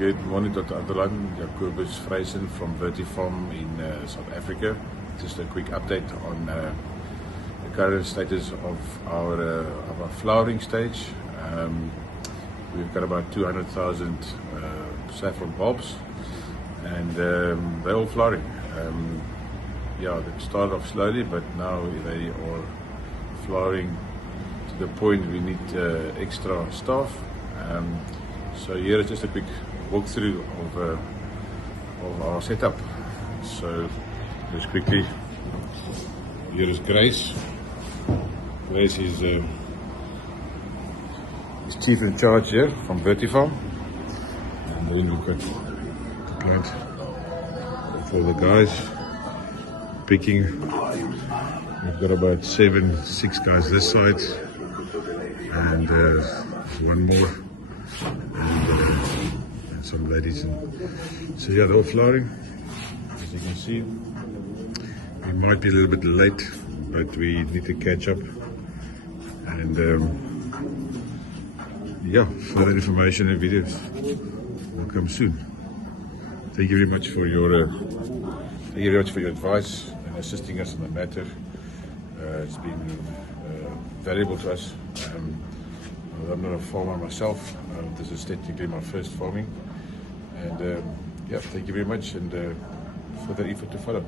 Good morning, Dr. Abdullah. Jacobus Vrysen from Vertifarm in South Africa. Just a quick update on the current status of our flowering stage. We've got about 200,000 saffron bulbs, and they're all flowering. Yeah, they started off slowly, but now they are flowering to the point we need extra staff. So here is just a quick walkthrough of our setup. So just quickly, here is Grace. Grace is chief in charge here from Vertifarm, and then we've got the plant for the guys picking. We've got about 6 guys this side, and one more, and some ladies. So yeah, they're all flowering, as you can see. We might be a little bit late, but we need to catch up. And yeah, further information and videos will come soon. Thank you very much for your advice and assisting us in the matter. It's been valuable to us. I'm not a farmer myself. This is technically my first farming, and yeah, thank you very much, and further info to follow.